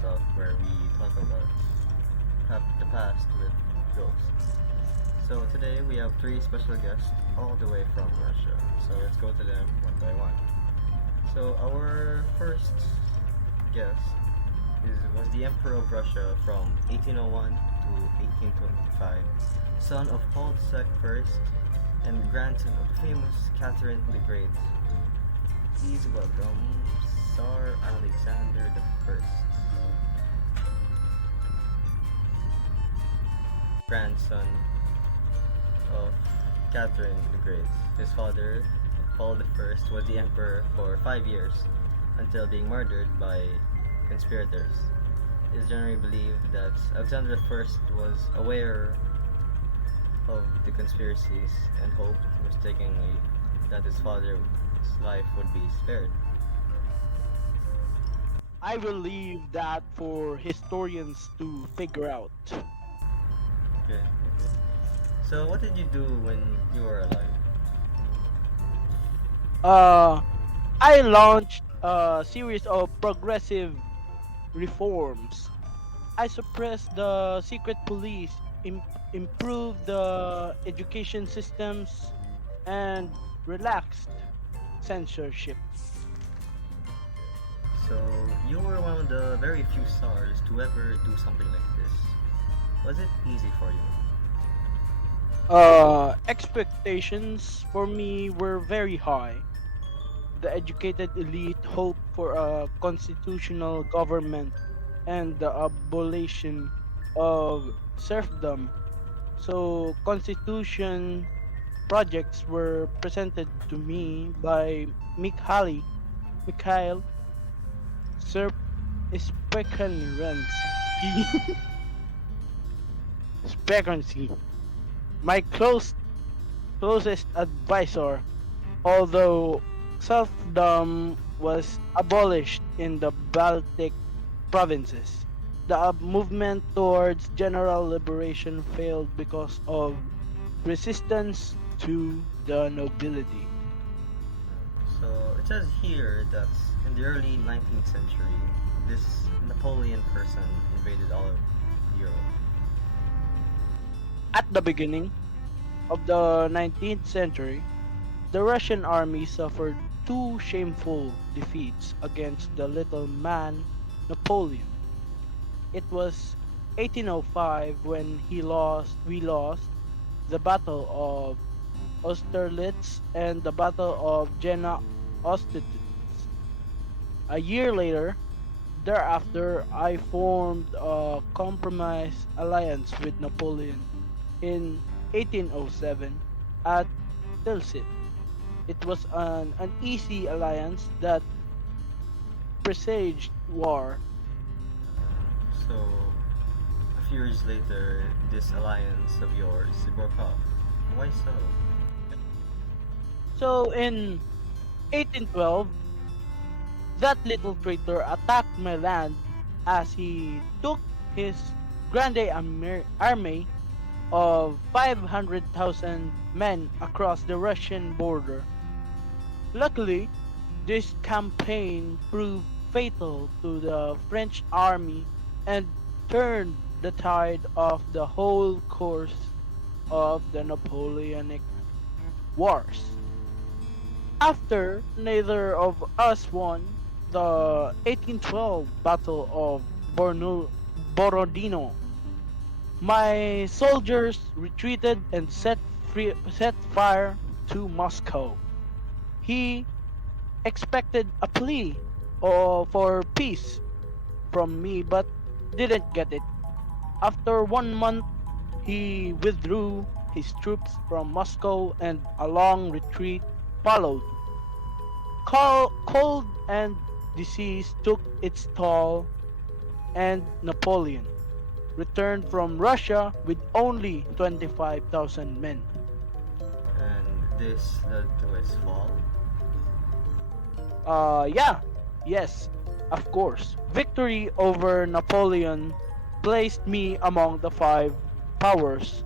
stuff where we talk about the past with ghosts. So today we have three special guests all the way from Russia. So let's go to them one by one. So our first guest was the Emperor of Russia from 1801 to 1825, son of Paul II and grandson of the famous Catherine the Great. Please welcome Tsar Alexander I, grandson of Catherine the Great. His father, Paul I, was the emperor for 5 years until being murdered by conspirators. It is generally believed that Alexander I was aware of the conspiracies and hoped mistakenly that his father's life would be spared. I will leave that for historians to figure out. Okay, okay. So, what did you do when you were alive? Uh, I launched a series of progressive reforms. I suppressed the secret police, improved the education systems, and relaxed censorship. So, you were one of the very few stars to ever do something like this. Was it easy for you? Expectations for me were very high. The educated elite hoped for a constitutional government and the abolition of serfdom. So, constitution projects were presented to me by Mikhail Serp Spekenrensky, Spekenrensky, my closest advisor. Although serfdom was abolished in the Baltic provinces, the movement towards general liberation failed because of resistance to the nobility. So, it says here that in the early 19th century, this Napoleon person invaded all of Europe. At the beginning of the 19th century, the Russian army suffered two shameful defeats against the little man Napoleon. It was 1805 when we lost the Battle of Austerlitz and the Battle of Jena Austerlitz. A year later, thereafter, I formed a compromise alliance with Napoleon in 1807 at Tilsit. It was an uneasy alliance that presaged war. So, a few years later, this alliance of yours broke off. Why so? So in 1812, that little traitor attacked my land as he took his army of 500,000 men across the Russian border. Luckily, this campaign proved fatal to the French army and turned the tide of the whole course of the Napoleonic Wars. After neither of us won the 1812 Battle of Borodino, my soldiers retreated and set fire to Moscow. He expected a plea for peace from me, but didn't get it. After 1 month, he withdrew his troops from Moscow and a long retreat followed. Cold and disease took its toll, and Napoleon returned from Russia with only 25,000 men. And this led to his fall. Yeah, yes, of course. Victory over Napoleon placed me among the five powers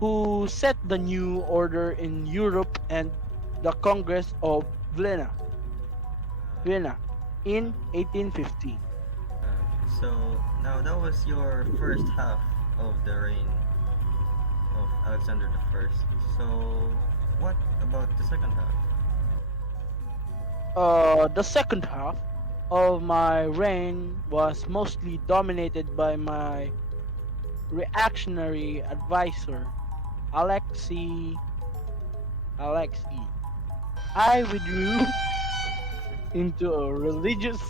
who set the new order in Europe and the Congress of Vienna, Vienna in 1815. So now that was your first half of the reign of Alexander the First. So what about the second half? The second half of my reign was mostly dominated by my reactionary advisor, Alexei. Alexei. I withdrew into a religious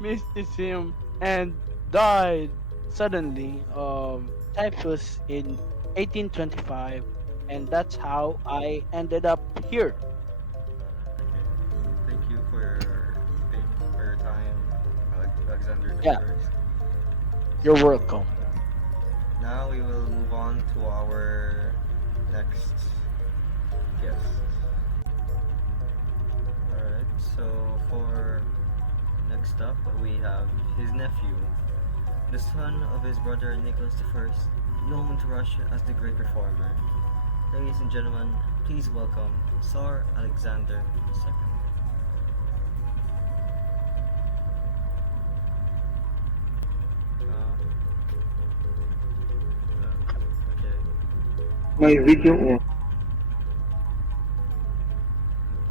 mysticism and died suddenly of typhus in 1825, and that's how I ended up here. Okay. Thank you for your time, Alexander the Yeah, First. you're So welcome. now we will move on to our next guest. Alright, so for next up we have his nephew, the son of his brother Nicholas the First, known to Russia as the Great Reformer. Ladies and gentlemen, please welcome Tsar Alexander II. Okay. My video on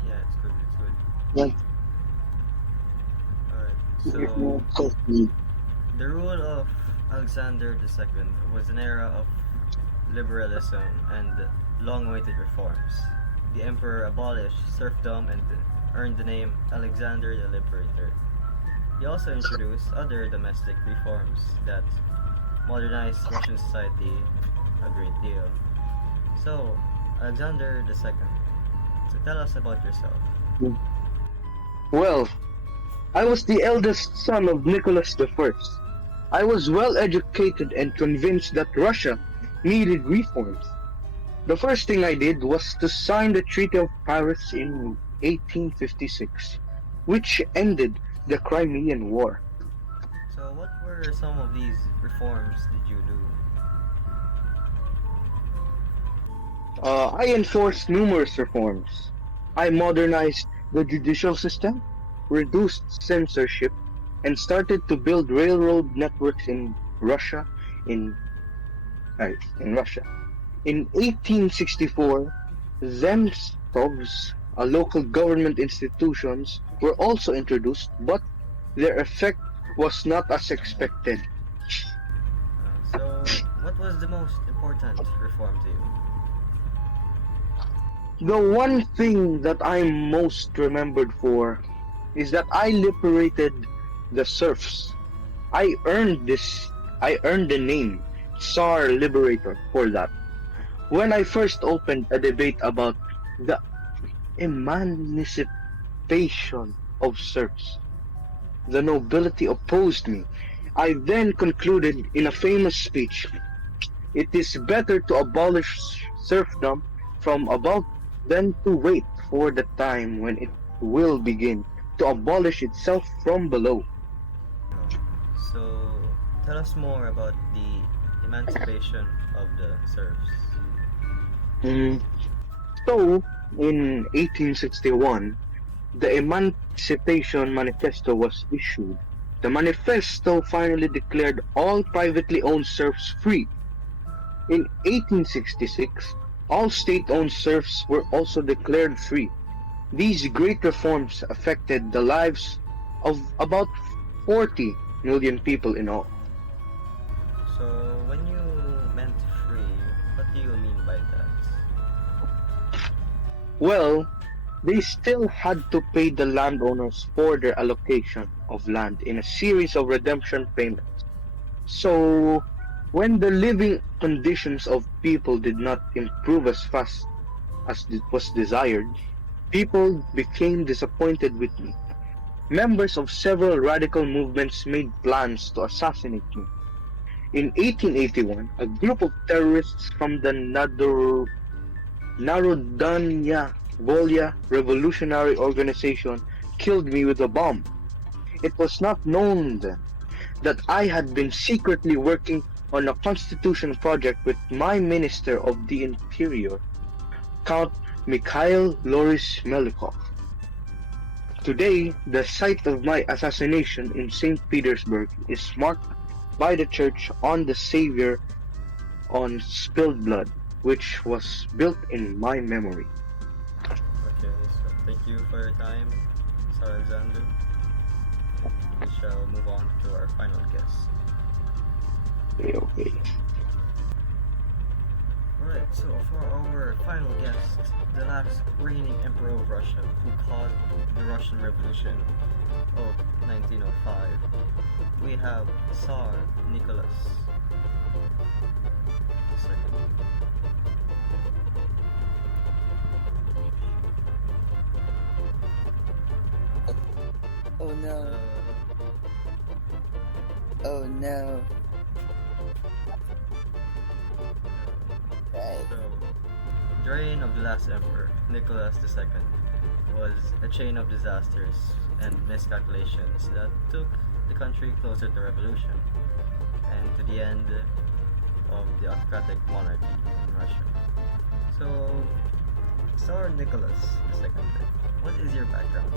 Yeah, it's good. It's good. like Alright. if So you copy the rule of Alexander II was an era of liberalism and long-awaited reforms. The emperor abolished serfdom and earned the name Alexander the Liberator. He also introduced other domestic reforms that modernized Russian society a great deal. So, Alexander II, so tell us about yourself. well, I was the eldest son of Nicholas the First. I was well educated and convinced that Russia needed reforms. The first thing I did was to sign the Treaty of Paris in 1856, which ended the Crimean War. So, what were some of these reforms did you do? I enforced numerous reforms. I modernized the judicial system, reduced censorship, and started to build railroad networks in in Russia. In 1864, Zemstovs, local government institutions, were also introduced, but their effect was not as expected. So, what was the most important reform to you? The one thing that I'm most remembered for is that I liberated the serfs. I earned this. I earned the name Tsar Liberator for that. When I first opened a debate about the emancipation of serfs, the nobility opposed me. I then concluded in a famous speech, it is better to abolish serfdom from above than to wait for the time when it will begin to abolish itself from below. So, tell us more about the emancipation of the serfs. Mm, So, in 1861, the Emancipation Manifesto was issued. The manifesto finally declared all privately owned serfs free. In 1866, all state-owned serfs were also declared free. These great reforms affected the lives of about 40 million people in all. So, when you meant free, what do you mean by that? Well, they still had to pay the landowners for their allocation of land in a series of redemption payments. So, when the living conditions of people did not improve as fast as it was desired, people became disappointed with me. Members of several radical movements made plans to assassinate me. In 1881, a group of terrorists from the Narodnaya Volya Revolutionary Organization killed me with a bomb. It was not known then that I had been secretly working on a constitution project with my Minister of the Interior, Count Mikhail Loris Melikov. Today, the site of my assassination in St. Petersburg is marked by the church on the Savior on spilled blood, which was built in my memory. Okay, so thank you for your time, Sir Alexander. We shall move on to our final guest. Okay, okay. Alright, so for our final guest, the last reigning emperor of Russia who caused the Russian Revolution of 1905, we have Tsar Nicholas II. Oh no, oh no. Right. So, the reign of the last emperor, Nicholas II, was a chain of disasters and miscalculations that took the country closer to revolution and to the end of the autocratic monarchy in Russia. So, Tsar Nicholas II, what is your background?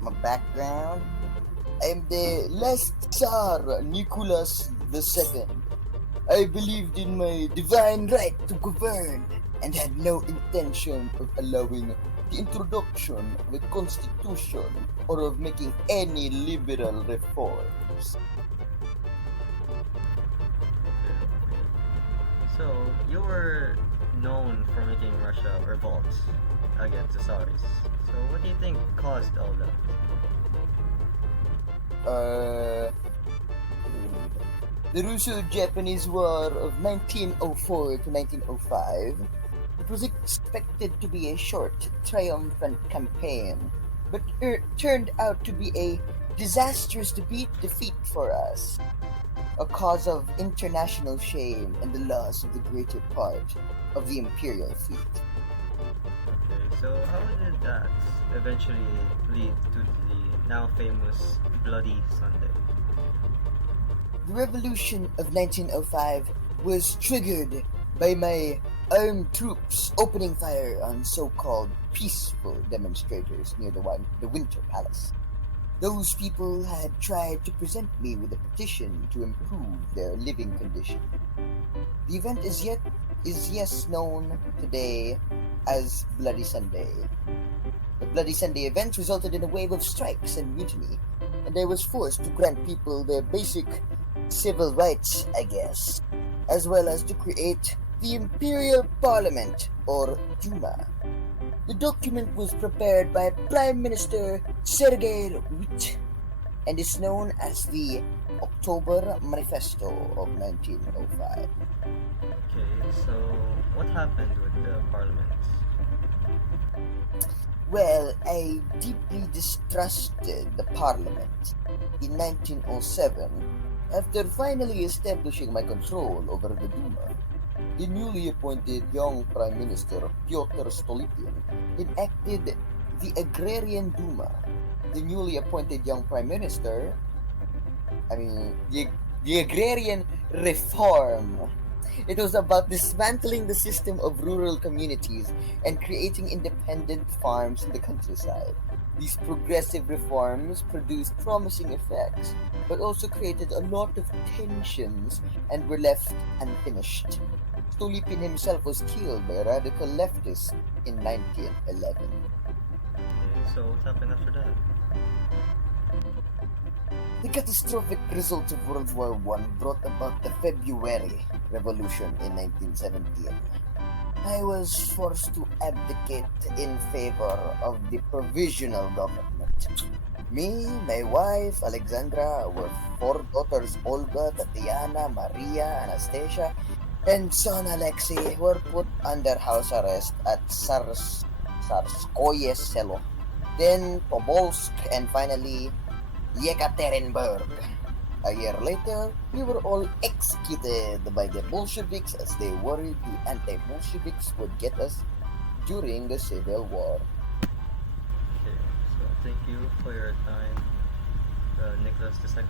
My background? I'm the last Tsar Nicholas II. I believed in my divine right to govern and had no intention of allowing the introduction of a constitution or of making any liberal reforms. So, you were known for making Russia revolt against the Tsars. So, what do you think caused all that? The Russo-Japanese War of 1904 to 1905. It was expected to be a short, triumphant campaign, but it turned out to be a disastrous defeat for us, a cause of international shame and the loss of the greater part of the imperial fleet. Okay, so how did that eventually lead to the now famous Bloody Sunday? The revolution of 1905 was triggered by my armed troops opening fire on so-called peaceful demonstrators near the Winter Palace. Those people had tried to present me with a petition to improve their living condition. The event is yes known today as Bloody Sunday. The Bloody Sunday event resulted in a wave of strikes and mutiny, and I was forced to grant people their basic civil rights, I guess, as well as to create the Imperial Parliament, or Duma. The document was prepared by Prime Minister Sergei Witt and is known as the October Manifesto of 1905. Okay, so what happened with the parliament? Well, I deeply distrusted the Parliament in 1907 after finally establishing my control over the Duma. The newly appointed young Prime Minister Pyotr Stolypin enacted the Agrarian Duma. The newly appointed young Prime Minister, the Agrarian Reform. It was about dismantling the system of rural communities and creating independent farms in the countryside. These progressive reforms produced promising effects, but also created a lot of tensions and were left unfinished. Stolypin himself was killed by radical leftists in 1911. Okay, so what happened after that? The catastrophic results of World War I brought about the February Revolution in 1917. I was forced to abdicate in favor of the provisional government. Me, my wife, Alexandra, our 4 daughters, Olga, Tatiana, Maria, Anastasia, and son Alexei were put under house arrest at Sarskoye Selo, then Tobolsk, and finally Yekaterinburg. A year later, we were all executed by the Bolsheviks as they worried the anti-Bolsheviks would get us during the Civil War. Okay, so thank you for your time, Nicholas II.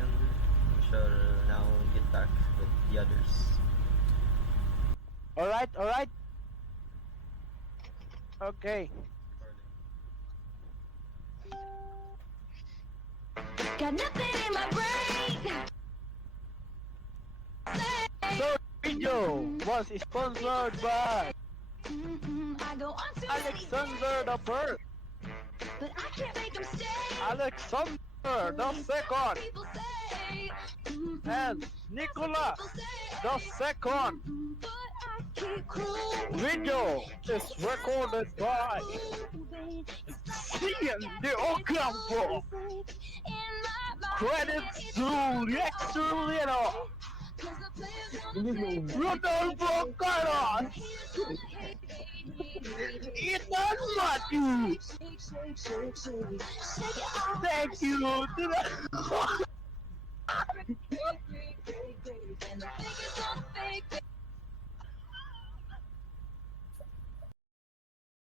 We shall now get back with the others. Alright, alright. Okay. nothing in my brain. So video was sponsored by I go on to Alexander the First, but I can't make them stay. Alexander the Second, People say, and Nicholas the Second. but I keep cruising. Video is recorded by Cian de Ocampo. Credits to Lex Little, Rodolfo Carlos, Ethan Matthews. Thank you to the And the fake is on the fake.